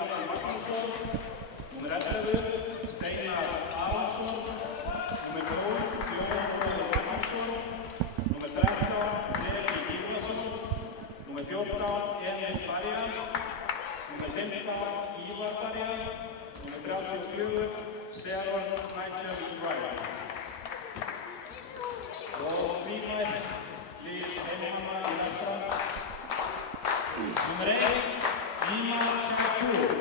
Atli Magnússon, númer 11, Steinar Aðalsson, númer 12, Björn Þór Magnússon, númer 13, Breki Ívarsson, númer 14, Emil Barjan, númer 15, Ívar Barjan, númer 34, Seron Nigel Ryan. Og því næst lið heimamanna í vestra. Númer 1, Nima Shakur.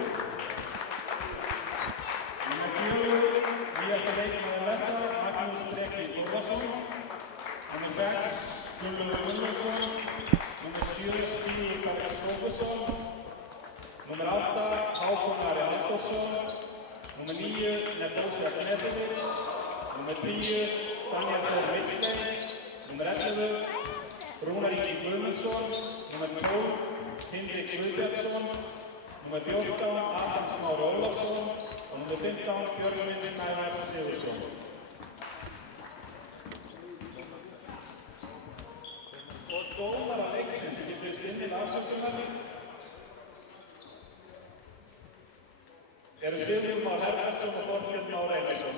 Númer 4, nýjasta leikmaður vestra, Magnús Breki Þórðarsson. Númer 6, Gunnlaugur Gunnlaugsson. Númer 7, Stígur Karl Prófessor. Númer 8, Hákon Ari Halldórsson. Númer 9, Nebojša Knežević. Númer 10, Daniel Þór Midtstein. Númer 11, Rúnar Ingi Guðmundsson. Númer 12, Hinrik Guðbjartsson. Númer 14, Adam Smári Ólafsson. Og númer 15, Björgvin Snævar Sigurðsson. Og dómara leiksins getur stinnið afsökunar. Eru Sigurður Már Herbertsson og Þorbjörn Már Einarsson.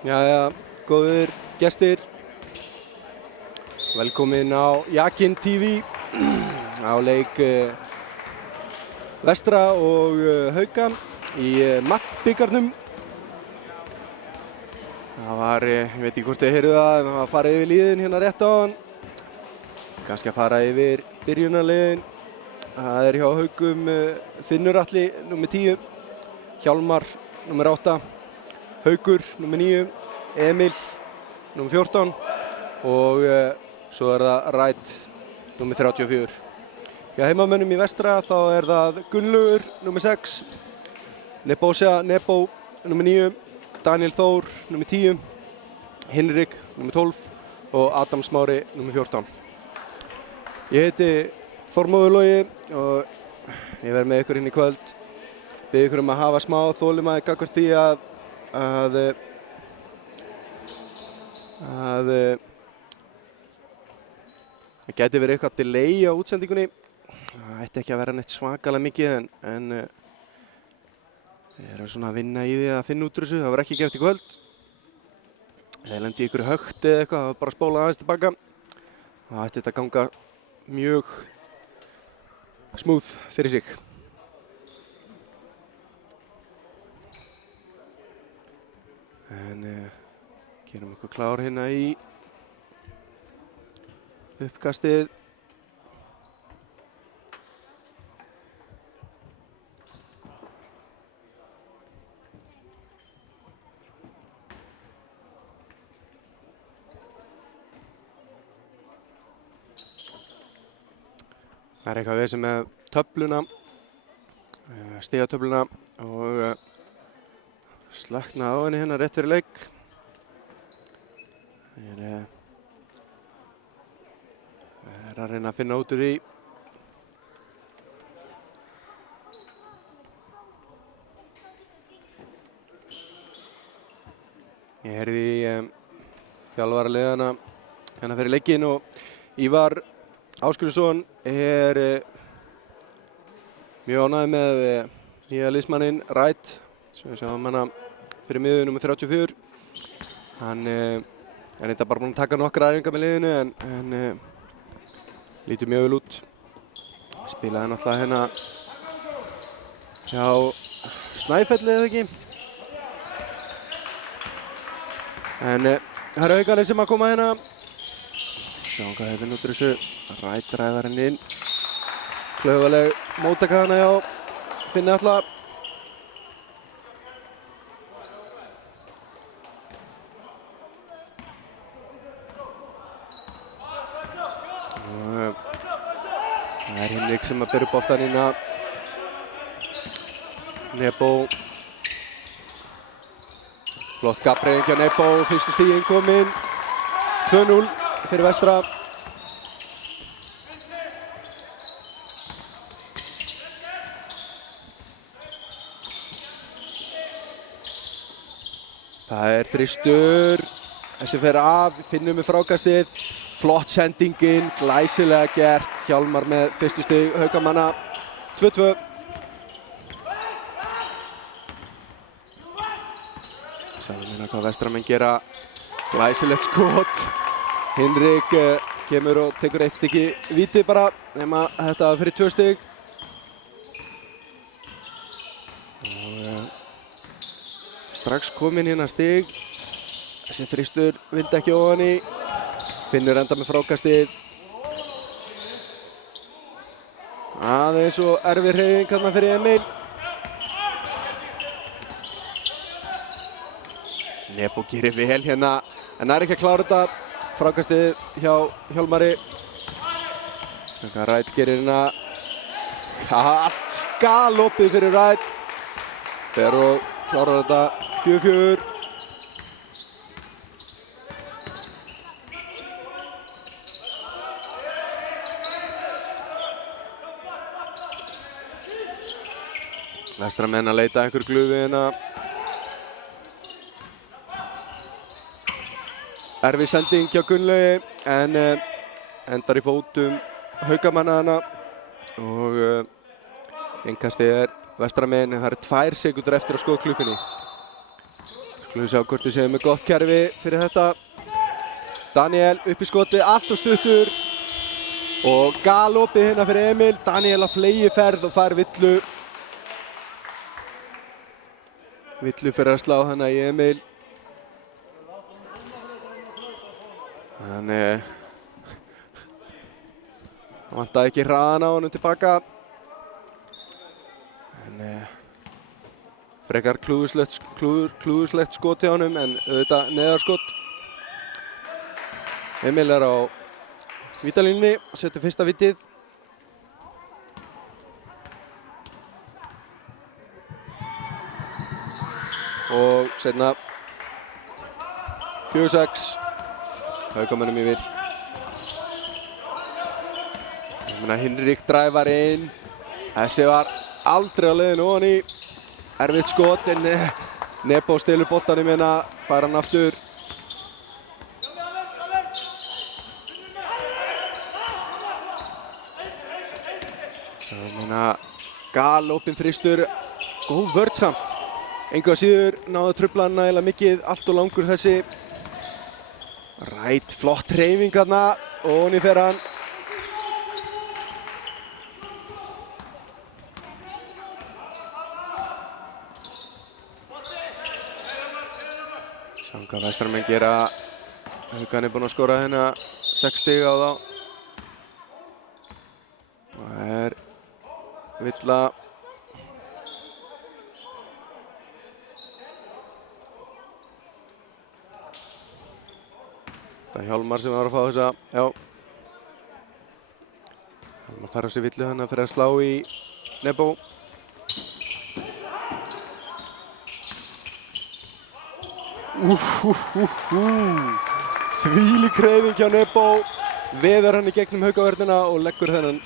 Jæja, góðir gestir, velkomin á Jakin TV á leik Vestra og Hauka í Matt-bikarnum. Það var, ég veit ekki hvort þið heyrðu það, en það var farið yfir liðin hérna rétt áðan. Kannski að fara yfir byrjunarliðin. Það hjá Haukum Finnur Atli, númer 10, Hjálmar, númer 8, Haukur, númer 9, Emil, númer 14 og svo það Rætt, númer 34. Hjá heimamönnum í Vestra þá það Gunnlaugur, númer 6, Nebojša Nebo, númer 9, Daniel Þór, númer 10, Hinrik, númer 12 og Adam Smári, númer 14. Ég heiti Þormóður Logi og ég verð með ykkur inn í kvöld. Bið ykkur að hafa smá þolinmæði gagnvart því að það gæti verið eitthvað delay á útsendingunni. Það ætti ekki að vera neitt svakalega mikið en ég svona að vinna í því að finna út úr þessu. Það var ekki gert í kvöld. Eða lendi í ykkur högt eða eitthvað, það var bara að spóla aðeins tilbaka. Það ætti þetta að ganga mjög smooth fyrir sig. En Gerum okkur klár hérna í uppkastið. Það eitthvað vesen með töfluna, stigatöfluna og slökna á henni hérna rétt fyrir leik. Við erum að reyna að finna út úr því. Ég heyrði í þjálfaraliðana hérna fyrir leikinn og Ívar Ásgrímsson mjög ánægður með nýja liðsmanninn Wright sem við sjáum hana fyrir miðju númer 34. Hann er þetta bara búinn að taka nokkrar æfingar með liðinu en lítur mjög vel út. Spilaði náttúrulega hérna hjá Snæfelli eða ekki. En það eru aukarnir sem að koma hérna. Sjáum hvað hefði út úr þessu. Wright ræðar henni inn. Klaufaleg móttaka hana hjá Finni Atla. Það er Hinrik sem að byrja upp boltann inn að Nebo. Flott gapreiðing hjá Nebo, fyrstu stiginn kominn. 2-0 fyrir Vestra. Það er þristur. Þessi fer af, Finnur með frákastið. Flott sendingin, glæsilega gert. Hjálmar með fyrstu stig Haukamanna. 2-2. Sjáum hérna hvað Vestramenn gera. Glæsilegt skot. Hinrik kemur og tekur eitt stykki víti bara, nema þetta fyrir 2 stig. Strax kominn hérna stig. Þessi þristur vildi ekki ofan í. Finnur enda með frákastið. Aðeins og erfið hreyfing hérna fyrir Emil. Nebo gerir vel hérna, en er ekki að klára þetta. Frákastið hjá Hjálmari. Wright gerir hérna allt skalopið fyrir Wright. Fer og klárar þetta 4-4. Vestramenn að leita einhver glufi hérna. Erfið sending hjá Gunnlaugi en endar í fótum Haukamanna hana og innkastið er Vestramenn en það eru 2 sekúndur eftir að skoða klukkunni. Skulum við sjá hvort við séum með gott kerfi fyrir þetta. Daniel upp í skoti, allt og stuttur og galopið hérna fyrir Emil. Daniel að fleygiferð og fær villu. Villu fyrir að slá hana í Emil. Þannig vantaði ekki hraðan á honum tilbaka. En frekar klúðurslegt skot hjá honum en auðvitað neðarskot. Emil er á vítalínunni og setur fyrsta vitið. Og seinna 4-6. Haukamönnum í vil. Hinrik dræfar inn. Þessi var aldrei á leiðinu ofan í. Erfitt skot en Nebo stelur boltanum hérna, fær hann aftur. Galopinn þristur, góð vörn samt. Engu að síður náðu að trufla hann nægilega mikið, allt og langur þessi. Wright, flott hreyfing þarna og honni fer hann. Sjáum hvað Vestramenn gera. Haukan er búinn að skora hérna 6 stig á þá. Og villa. Það er Hjálmar sem var að fá þessa, já. Hjálmar fær á sig villu hann að fyrir að slá í Nebo. Þvílík hreyfing hjá Nebo. Veður hann í gegnum Haukavörnina og leggur þennan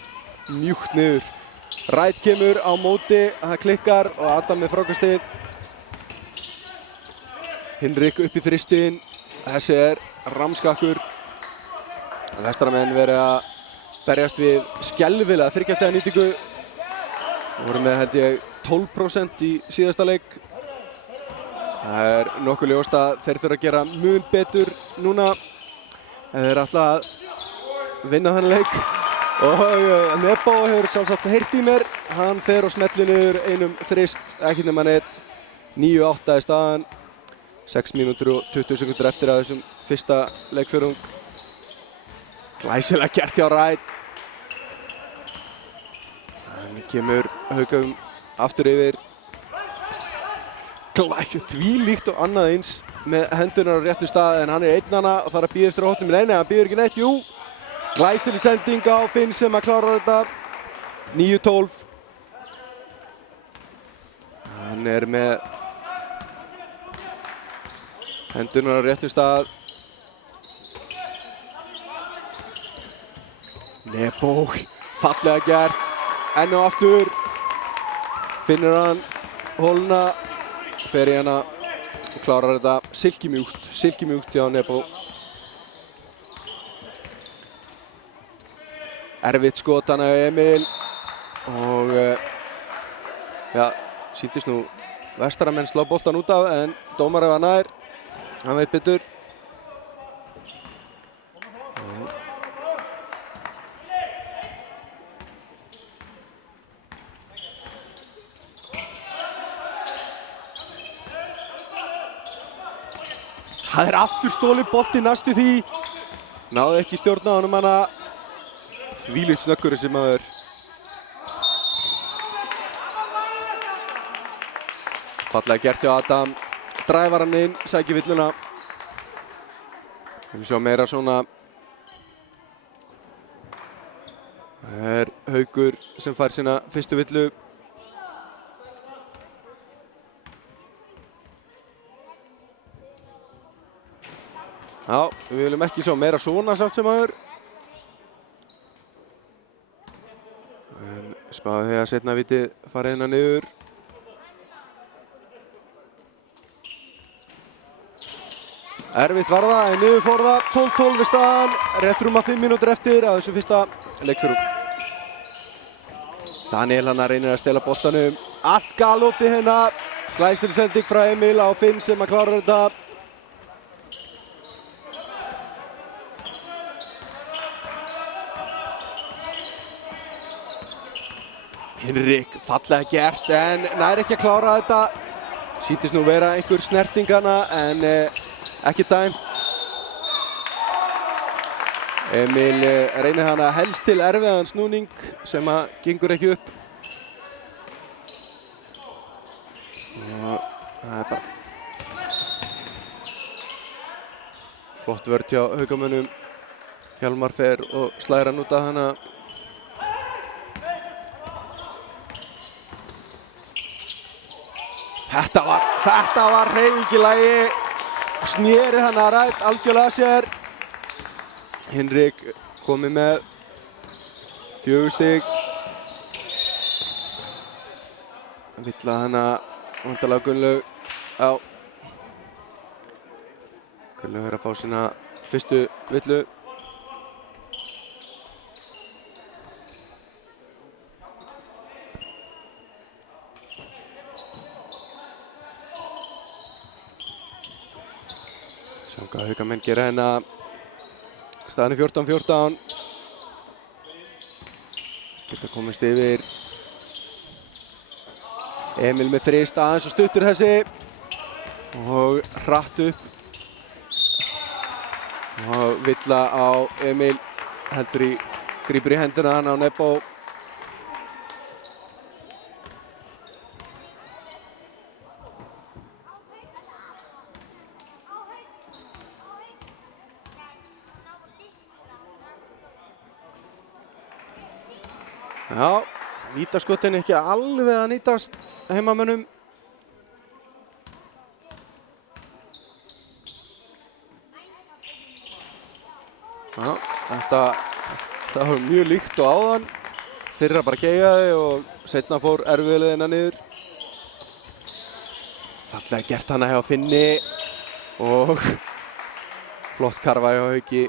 mjúkt niður. Rætt kemur á móti, það klikkar og Adam með frákastið. Hinrik upp í þristinn. Þessi er ramskakkur. Vestramenn verið að berjast við skelfilega 3 stiga nýtingu. Voru með held ég 12% í síðasta leik. Það er nokkuð ljóst að þeir þurfa að gera mun betur núna. Þeir ætla að vinna þennan leik. Og Nebo hefur sjálfsagt heyrt í mér. Hann fer og smellir niður einum þrist, ekki nema neitt. 9-8 í staðan. 6 mínútur og 20 sekundur eftir að þessum fyrsta leikfjörung. Glæsilega gert hjá Rætt. Hann kemur Haukavum aftur yfir. Þvílíkt og annað eins með hendurnar á réttum stað en hann er einnana og þarf að bíða eftir hóttum. Nei, hann bíður ekki neitt, jú. Glæsileg sending á Finn sem að klára þetta. 9-12. Hann er með hendurnar á réttum stað. Nebo, fallega gert. Enn og aftur. Finnur hann hóluna. Fer í hana og klárar þetta. Silkimjúkt hjá Nebo. Erfitt skot hann af Emil. Og já, sýndist nú Vestramenn slá boltan út af en dómari var nær. Hann veit betur. Það er aftur stólinn bolti næstu því. Náði ekki stjórna á honum hana. Þvílíkt snöggur þessi maður. Fallega gert hjá Adam. Dræfar hann inn, sækir villuna. Við sjá meira svona. Það er Haukur sem fær sína fyrstu villu. Já, við viljum ekki sjá meira svona samt sem aður. En spáði því að seinna vitið fara hérna niður. Erfitt var það, en niður fór það. 12-12 við staðan. Rétt rúma 5 mínútur eftir að þessu fyrsta leikfjörung. Daniel hann reynir að stela boltanum. Allt galopið hérna. Glæsileg sending frá Emil á Finn sem að klára þetta. Hinrik, fallega gert en nær ekki að klára þetta. Sýndist nú vera einhver snertingana en ekki dæmt. Emil reynir hana helst til erfiðan snúning sem að gengur ekki upp. Og það er bara flott vörn hjá Haukamönnum. Hjálmar fer og slæðir hann út af hana. Þetta var hreyfing í lagi. Sneri hann að Rætt algjörlega sér. Hinrik komið með 4 stig. Villa hana vantarlega Gunnlaug. Já. Gunnlaug er að fá sína fyrstu villu. Sjáum hvað Haukamenn gera hérna. Staðan er 14-14. Geta komist yfir. Emil með þrist aðeins og stuttur þessi. Og hratt upp Og villa á Emil, grípur í hendina hann á Nebo. Já, vítaskotin ekki alveg að nýtast heimamönnum. Já, þetta var mjög líkt og áðan. Fyrra bara geigaði og seinna fór erfiðleiðina niður. Fallega gert hana hjá Finni og flott karfa hjá Hauki.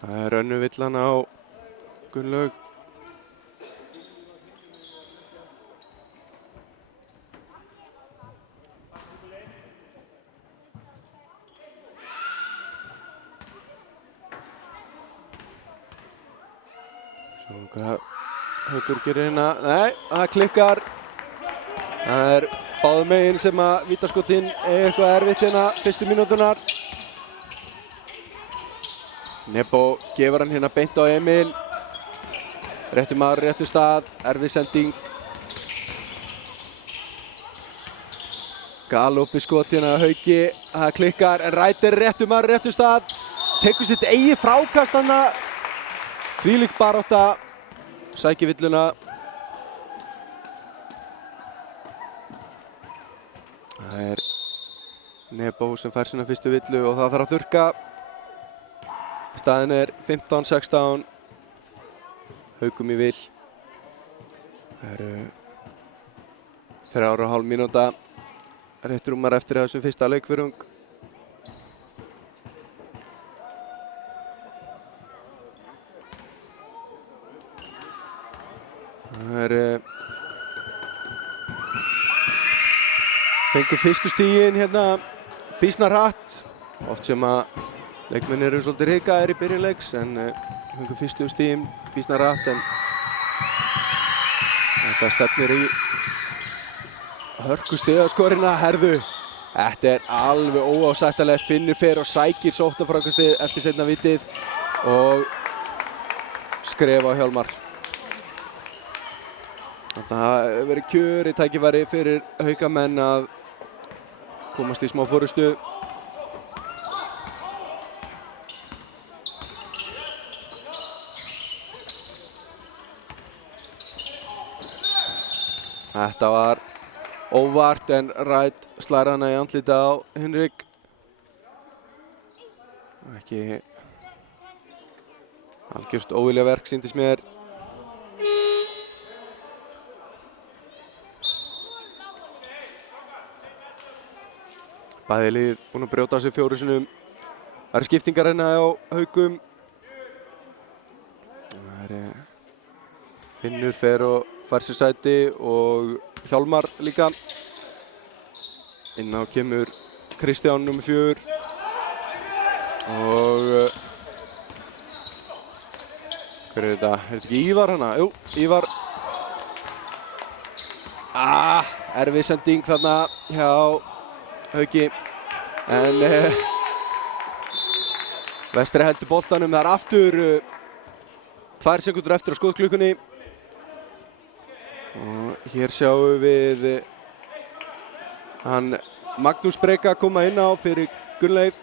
Það er önnur villan á Gunnlaug. Svo hvað Haukur gerir hérna. Nei, það klikkar. Það er báðum megin sem að vítaskotin er eitthvað erfitt hérna fyrstu mínúturnar. Nebo gefur hann hérna beint á Emil. Réttur maður, réttur stað, erfið sending. Galoppi skot hérna á Hauki, það klikkar, en Ræder réttur maður, réttur stað. Tekur sitt eigið frákast hana. Þvílík barátta, sækir villuna. Það er Nebo sem fær sína fyrstu villu og það þarf að þurrka. Staðin er 15-16. Haukum í vill. Það eru 3,5 mínúta. Rétt rúmar eftir þessum fyrsta leikfjörung. Það er fengur fyrstu stigin hérna býsna hratt. Oft sem að leikmenn eru svolítið hikaðir í byrjun leiks en fengur fyrstu stigin býsna hratt en þetta stefnir í hörku stigaskorina. Herðu, þetta er alveg óásættanlegt. Finnur fer og sækir sóknarfrákastið eftir seinna vitið og skref á Hjálmar. Þetta hefur verið kjörið tækifæri fyrir haukamenn að komast í smá forystu. Þetta var óvart en Ræd slær hana í andlitið á Hinrik. Ekki algjört óvilja verk sýndist mér. Bæði lið búin að brjóta sig 4 sinnum. Það eru skiptingar hérna á Haukum. Það er Finnur fer og fær sér sæti og Hjálmar líka. Inn á kemur Kristján nr. 4 og hver er þetta? Er þetta ekki Ívar hana? Jú, Ívar. Erfið sending þarna hjá Hauki en Vestri heldur boltanum. Það er aftur 2 sekúndur eftir á skotklukkunni. Og hér sjáum við hann Magnús Breka koma inn á fyrir Gunnlaug.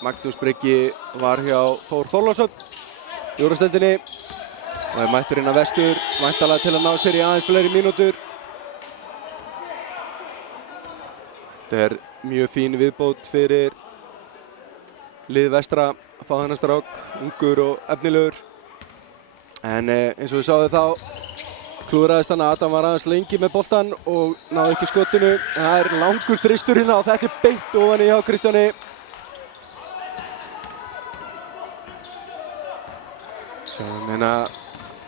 Magnús Breki var hjá Þór Þorláksson í úrvalsdeildinni og er mættur inn á Vestur, væntanlega til að ná sér í aðeins fleiri mínútur. Þetta er mjög fín viðbót fyrir lið Vestra að fá þennan strák, ungur og efnilegur. En eins og við sáum þá klúðraðist hann að Adam var aðeins lengi með boltan og náði ekki skotinu. Það er langur þristur hérna og þetta er beint ofan í hjá Kristjáni. Sjáum hérna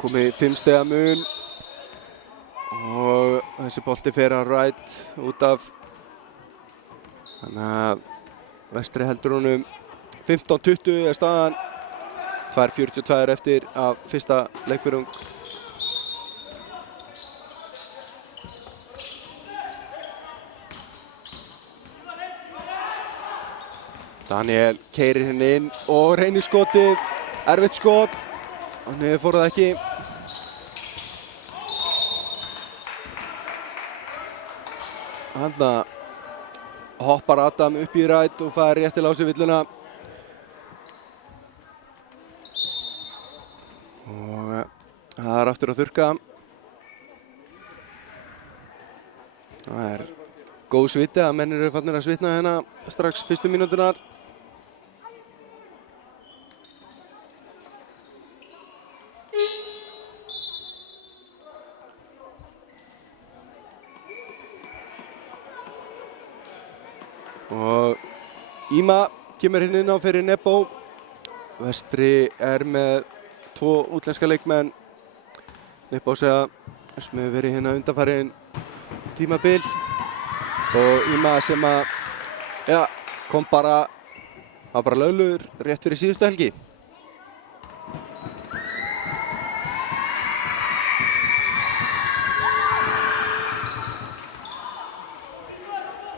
komið 5 stiga mun og þessi bolti fer að Ræd út af. Þannig að Vestri heldur honum 15-20 er staðan. 2:42 eftir af fyrsta leikfjörung. Daniel keyrir henni inn og reynir skotið. Erfitt skot. Hann fór það ekki. Þarna hoppar Adam upp í rætt og fær réttilega á sig villuna. Og það aftur að þurrka. Það góð sviti að menn eru farnir að svitna hérna strax fyrstu mínúturnar. Og Íma kemur hérna inn á fyrir Nebo. Vestri með 2 útlenska leikmenn. Nebo sem hefur verið hérna undanfarin tímabil. Og Íma sem kom var bara löglegur rétt fyrir síðustu helgi.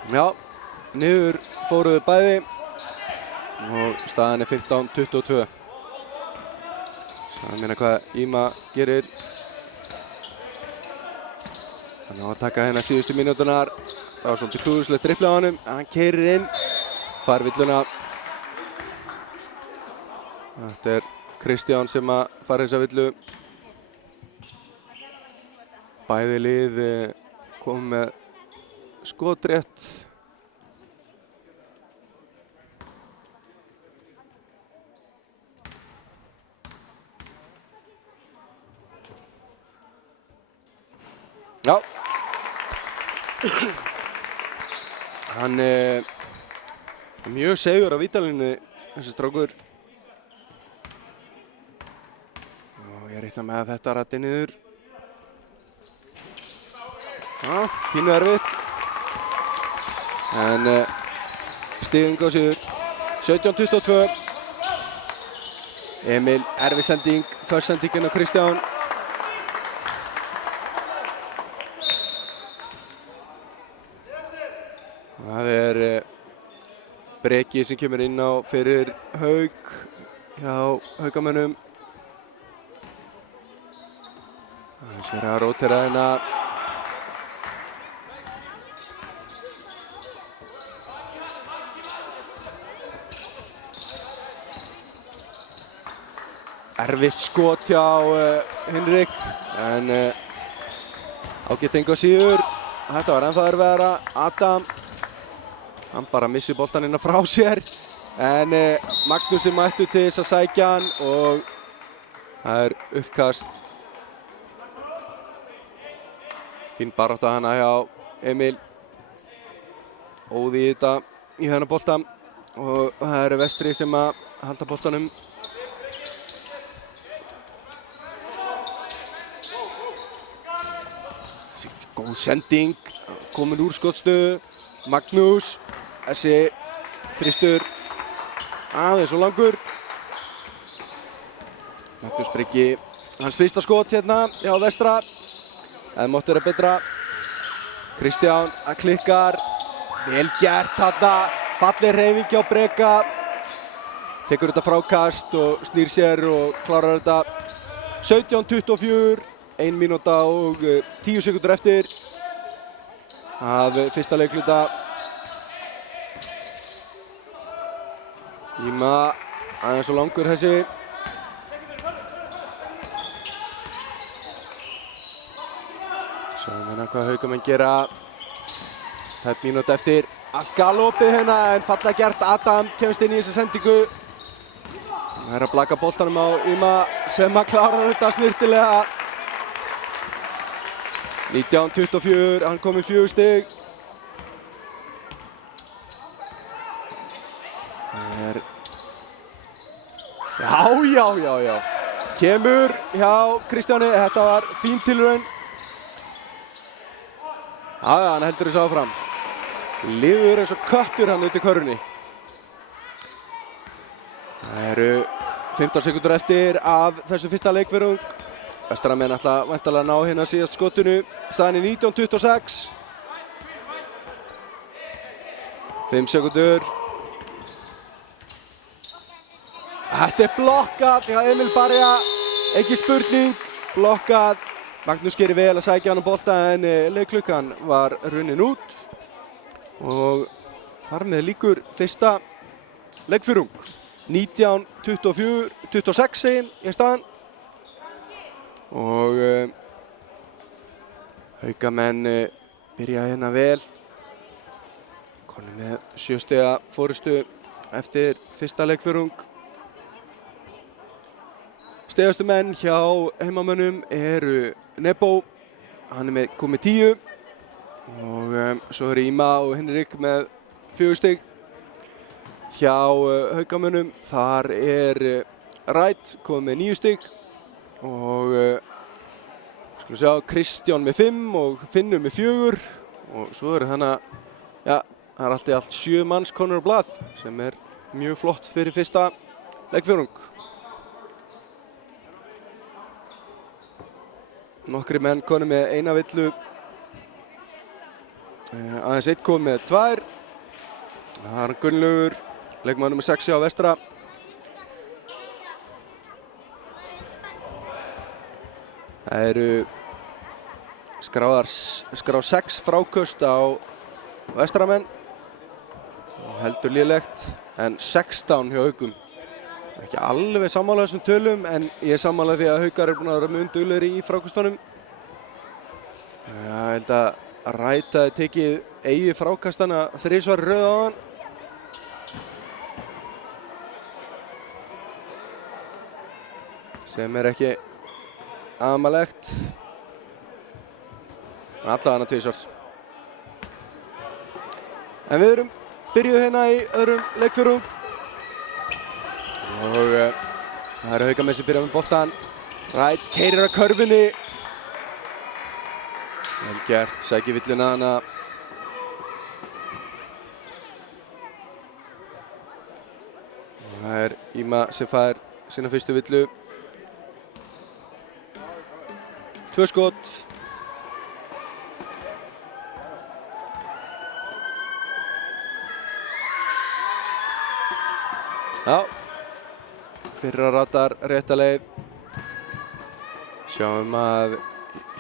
Já, niður fóruðu bæði og staðan 15-22. Það meina hvað Íma gerir. Hann á að taka hérna síðustu mínúturnar. Það var svolítið klúðurslegt dribbla á honum. Hann keyrir inn, fær villuna. Þetta Kristján sem fær þessa villu. Bæði lið kom með skotrétt. Já. Hann mjög segur á vítalínu, þessi strákur. Og ég reikna með að þetta ratti niður. Já, pínu erfitt. En stiginn góð sigur. 17-22. Emil, erfið sending, först sendingin á Kristján. Það Breki sem kemur inn á fyrir Hauk hjá Haukamönnum. Það verið að rótera hérna. Erfitt skot hjá Hinrik, en ágætt engu að síður. Þetta var ennþá erfiðara. Adam, hann bara missir boltann inn frá sér. En Magnúsi mættu til þess að sækja hann og það uppkast. Fín barátta hana hjá Emil. Óði í þetta í þennan bolta og það Vestri sem að halda boltanum. Góð sending, komin úr skotsstöðu. Magnús, þessi þristur aðeins og langur. Magnús Breki, hans fyrsta skot hérna hjá Vestra. Það mátti vera betra. Kristján, að klikkar. Vel gert þarna. Falleg hreyfing hjá Breka. Tekur þetta frákast og snýr sér og klárar þetta. 17-24. 1 mínúta og 10 sekúndur eftir af fyrsta leikluta. Íma aðeins og langur þessi. Sjáum hérna hvað Haukamenn gera. Tæp mínúta eftir. Allt galopið hérna en fallega gert. Adam kemst inn í þessa sendingu. Það að blaka boltanum á Íma sem að klára þetta snyrtilega. 19-24, hann kom með 4 stig. Já. Kemur hjá Kristjáni, þetta var fín tilraun. Já, hann heldur þessu áfram. Liður eins og köttur hann út í körfunni. Það eru 15 sekúndur eftir af þessu fyrsta leikfyrung. Vestramenn ætla væntanlega að ná hérna síðast skotinu. Staðan er 19-26. 5 sekúndur. Þetta er blokkað hjá Emil Barja. Ekki spurning. Blokkað. Magnús gerir vel að sækja hann á bolta en leikklukkan var runnin út. Og þar með lýkur fyrsta leikfyrung. 19-26 segir í staðan. Og Haukamenn byrja hérna vel. Konum með 7 stiga forystu eftir fyrsta leikfyrung. Stegastu menn hjá heimamönnum eru Nebo, hann er komið 10. Og svo eru Íma og Henrik með 4 stig. Hjá Haukamönnum þar er Rætt komið með 9 stig. Og skulum sjá, Kristján með 5 og Finnur með 4. Og svo eru þannig að, ja, það er allt í allt 7 manns konur á blað sem er mjög flott fyrir fyrsta leikfjórung. Nokkri menn konur með 1 villu. Aðeins 1 kom með 2. Það er Gunnlaugur, leikmaður nummer 6 á Vestra. Það eru skráð 6 fráköst á Vestramenn. Heldur lélegt, en 16 hjá Haukum. Ekki alveg sammála þessum tölum, en ég er sammála því að Haukar eru búin að vera mun duglegri í frákastunum. Ég held að Rætt hafi tekið eigi frákastana 3 í röð á hann. Sem er ekki amalegt. Allavega 2 svar. En við erum byrjuð hérna í öðrum leikfjórung. Og það eru Haukamenn sem byrja með boltan. Rætt keyrir að körfunni. Vel gert, sækir villuna hana. Og það er Íma sem fær sína fyrstu villu. 2 skot. Já. Fyrra ratar rétta leið. Sjáum að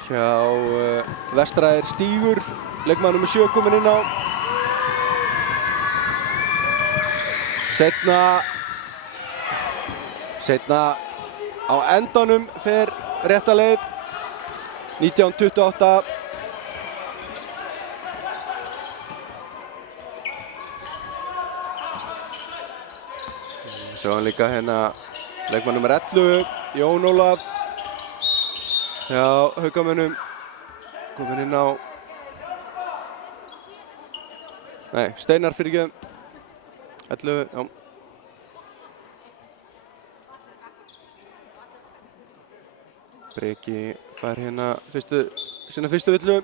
hjá Vestra er Stígur, leikmaður nummer 7 kominn inn á. Seinna á endanum fer rétta leið. 19-28. Sjáum líka hérna leikmaður nummer 11, Jón Ólaf. Já, Haukamönnum kominn inn á. Nei, Steinar fyrirgefðu. 11, já. Breki fær hérna sína fyrstu villu.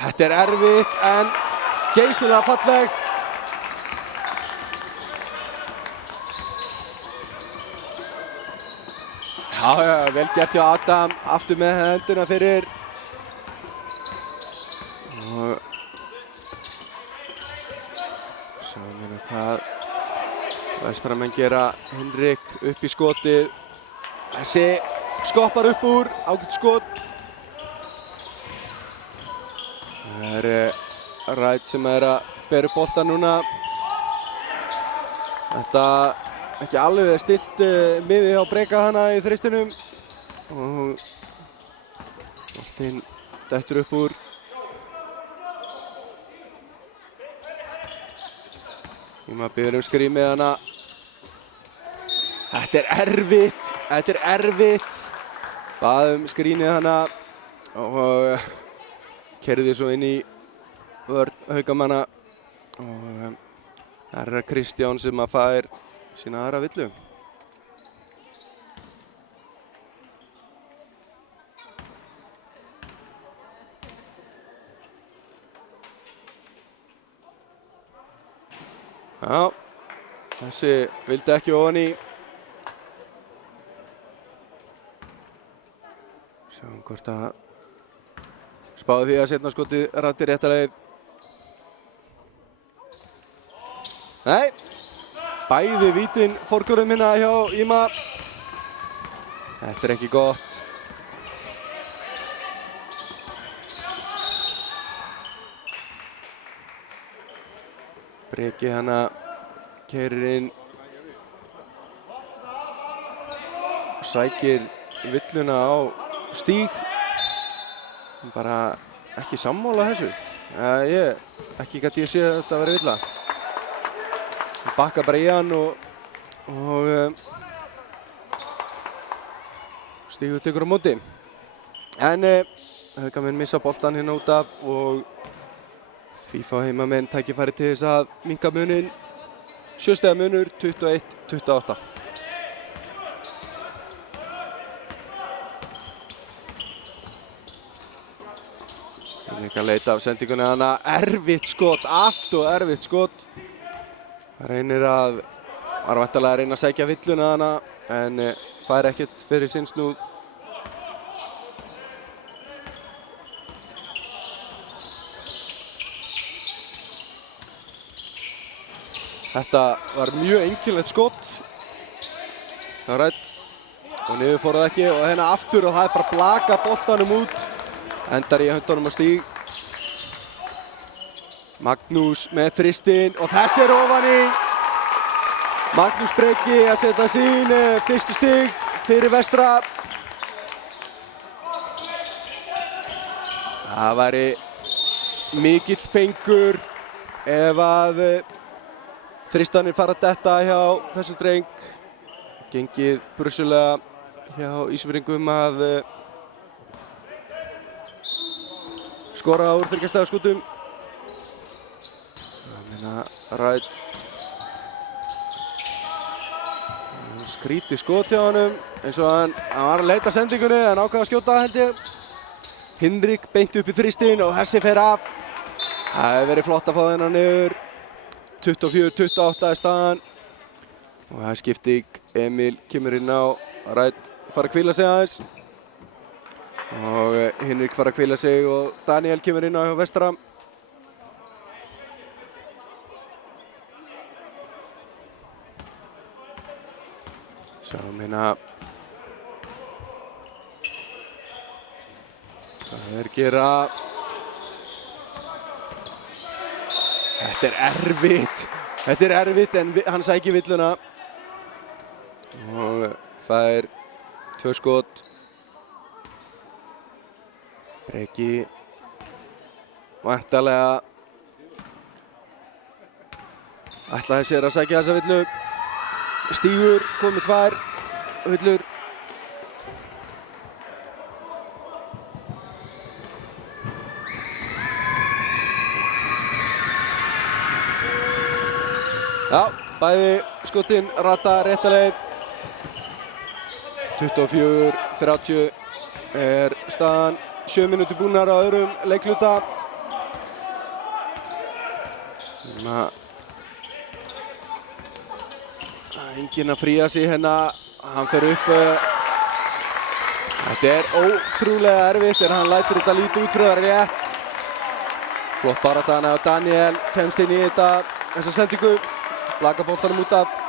Þetta er erfitt en geysilega fallegt. Já, vel gert hjá Adam, aftur með hendina fyrir. Og sjáum hérna hvað Vestramenn gera. Henrik upp í skotið. Þessi skoppar upp úr, ágætt skot. Það er Rætt sem er að bera upp boltann núna. Þetta ekki alveg stilt miði hjá Breka hana í þristinum. Og Þinn dettur upp úr. Íma biður skrýmið hana. Þetta er erfitt. Bað skrýnið hana og keyrði svo inn í vörn Haukamanna. Og það er Kristján sem að fær sína aðra villu. Já, þessi vildi ekki ofan í. Sjáum hvort að spáði því að seinna skotið rætti rétta leið. Nei, bæði vítin fórgörðum hérna hjá Íma. Þetta er ekki gott. Breki hana keyrir inn. Sækir villuna á Stíg. Bara ekki sammála þessu. Ekki gæti ég séð að þetta verið villa. Bakka bara í hann og Stígur tekur á móti. En Haukamenn missa boltan hérna út af og því fá heimamenn tækifæri til þess að minnka muninn. 7 stiga munur, 21-28. Líka leita af sendingunni hana, erfitt skot, allt og erfitt skot. Reynir var væntanlega að reyna að sækja villuna hana, en fær ekkert fyrir sinn snúð. Þetta var mjög einkennilegt skot. Það var rætt. Og niður fór það ekki og hérna aftur og það er bara blaka boltanum út. Endar í höndunum á Stíg. Magnús með þristinn og þessi er ofan í. Magnús Breki að setja sín fyrstu stig fyrir Vestra. Það væri mikill fengur ef að þristanir fara að detta hjá þessum dreng. Gengið brösulega hjá Ísfirðingum að skora úr 3 stiga skotum. Rætt. Skrítið skot hjá honum eins og hann var að leita sendingunni en ákvað að skjóta held ég. Hinrik beint upp í þristinn og þessi fer af. Það hefur verið flott að fá þennan niður. 24-28 er staðan. Og það er skipting. Emil kemur inn á. Rætt fara að hvíla sig aðeins. Og Hinrik fara að hvíla sig og Daniel kemur inn á hjá Vestra. Sjáum hérna. Það er gera. Þetta er erfitt en hann sækir villuna. Og það er 2 skot. Breki væntanlega ætlaði sér að sækja þessa villu. Stígur komið 2 villur. Já, bæði skotin rata rétta leið. 24-30 er staðan. 7 mínútur búnar á öðrum leikhluta. Enginn að fría sig hérna. Hann fer upp. Þetta er ótrúlega erfitt en hann lætur þetta lítið út fyrir það rétt. Flott barátta á Daniel. Kemst inn í þessa sendingu. Blaka boltanum út af.